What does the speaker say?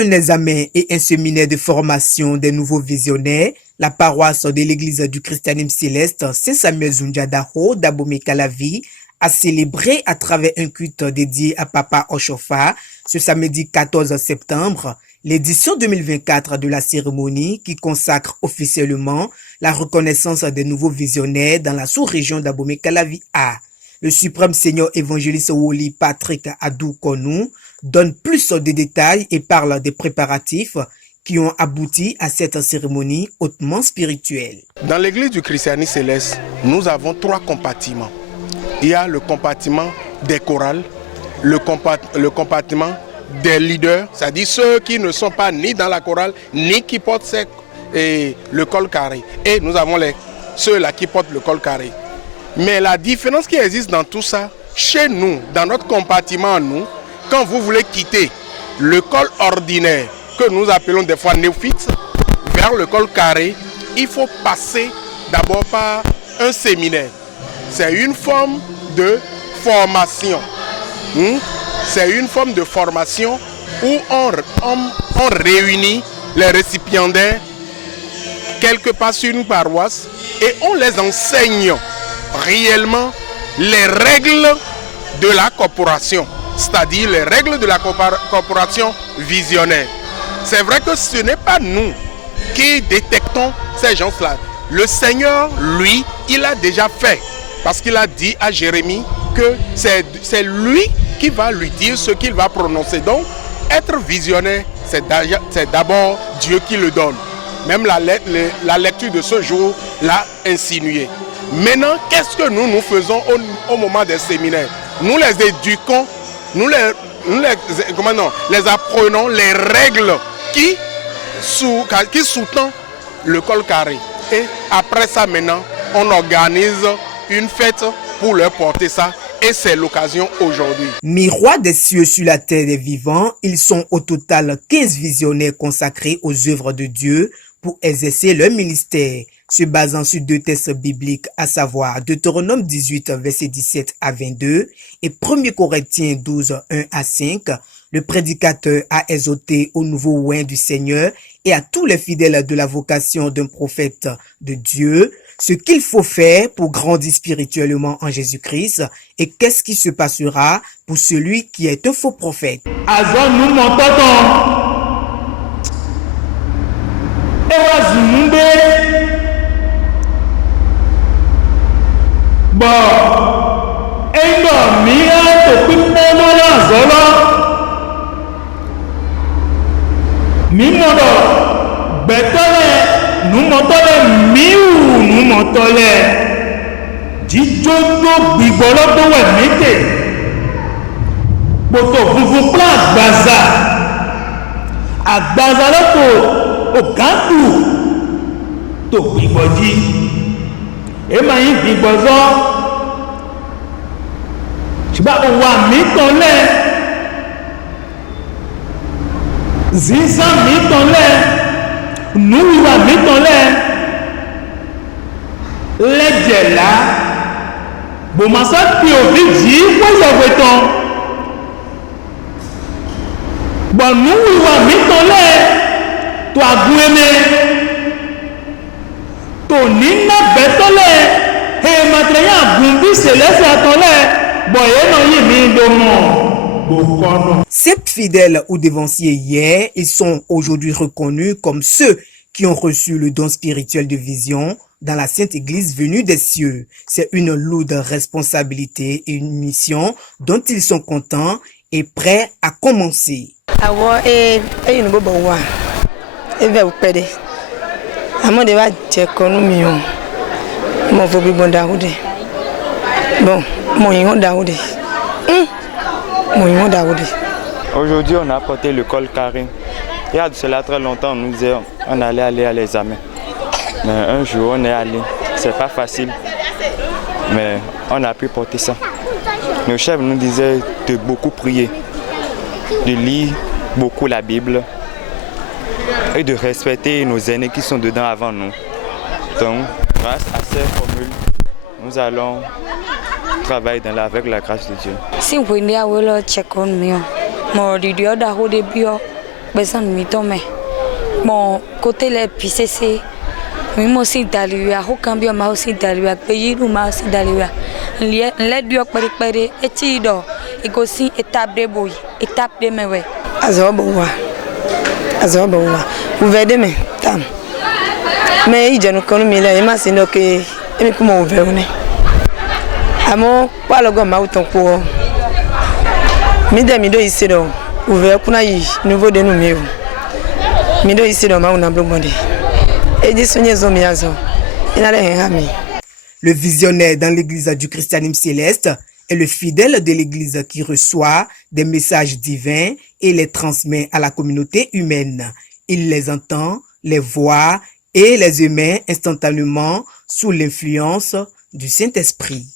un examen et un séminaire de formation des nouveaux visionnaires, la paroisse de l'église du christianisme céleste Saint-Samuel Zunjadaho d'Abomey-Calavi a célébré à travers un culte dédié à Papa Oshofa ce samedi 14 septembre l'édition 2024 de la cérémonie qui consacre officiellement la reconnaissance des nouveaux visionnaires dans la sous-région d'Abomey-Calavi A. Le suprême seigneur évangéliste Woli Patrick Adou Konou donne plus de détails et parle des préparatifs qui ont abouti à cette cérémonie hautement spirituelle. Dans l'église du christianisme céleste, nous avons 3 compartiments. Il y a le compartiment des chorales, le compartiment des leaders, c'est-à-dire ceux qui ne sont pas ni dans la chorale, ni qui portent le col carré. Et nous avons ceux-là qui portent le col carré. Mais la différence qui existe dans tout ça, chez nous, dans notre compartiment, nous, quand vous voulez quitter le col ordinaire, que nous appelons des fois néophytes, vers le col carré, il faut passer d'abord par un séminaire. C'est une forme de formation. C'est une forme de formation où on réunit les récipiendaires quelque part sur une paroisse et on les enseigne réellement les règles de la corporation, c'est-à-dire les règles de la corporation visionnaire. C'est vrai que ce n'est pas nous qui détectons ces gens-là. Le Seigneur, lui, il a déjà fait, parce qu'il a dit à Jérémie que c'est lui qui va lui dire ce qu'il va prononcer. Donc, être visionnaire, c'est d'abord Dieu qui le donne. Même la lecture de ce jour l'a insinué. Maintenant, qu'est-ce que nous faisons au moment des séminaires? Nous les éduquons, nous les apprenons les règles qui sous-tendent le col carré. Et après ça, maintenant, on organise une fête pour leur porter ça. Et c'est l'occasion aujourd'hui. Miroir des cieux sur la terre des vivants, ils sont au total 15 visionnaires consacrés aux œuvres de Dieu pour exercer leur ministère, se basant sur 2 textes bibliques, à savoir Deutéronome 18, versets 17 à 22 et 1 Corinthiens 12, 1 à 5. Le prédicateur a exhorté au nouveau oint du Seigneur et à tous les fidèles de la vocation d'un prophète de Dieu ce qu'il faut faire pour grandir spirituellement en Jésus-Christ et qu'est-ce qui se passera pour celui qui est un faux prophète. Sept fidèles ou dévanciers hier, ils sont aujourd'hui reconnus comme ceux qui ont reçu le don spirituel de vision dans la Sainte Église venue des cieux. C'est une lourde responsabilité et une mission dont ils sont contents et prêts à commencer. Aujourd'hui, on a apporté le col carré. Il y a de cela très longtemps, on nous disait on allait aller à l'examen. Mais un jour, on est allé. C'est pas facile, mais on a pu porter ça. Le chef nous disait de beaucoup prier, de lire beaucoup la Bible et de respecter nos aînés qui sont dedans avant nous. Donc, grâce à ces formules, nous allons travailler avec la grâce de Dieu. Si vous voulez check on me, moi, besoin de m'y bon côté les PCC mais aussi d'aller à Hokambio ma aussi d'aller à pays où ma aussi d'aller à les deux pare et tido et aussi étape de boy étape de mewe azobowa vous vedez mais tam mais il janu kono mi la e ma se no ke e mi kuma ouvert ne amo kwa logo ma uton ko mi de mi do ici do ouvert kuna yi nouveau de nous mieux mi do ici do ma una blomonde e di sonye zo mi azo ina le hami. Le visionnaire dans l'église du christianisme céleste est le fidèle de l'église qui reçoit des messages divins et les transmet à la communauté humaine. Il les entend, les voit et les émet instantanément sous l'influence du Saint-Esprit.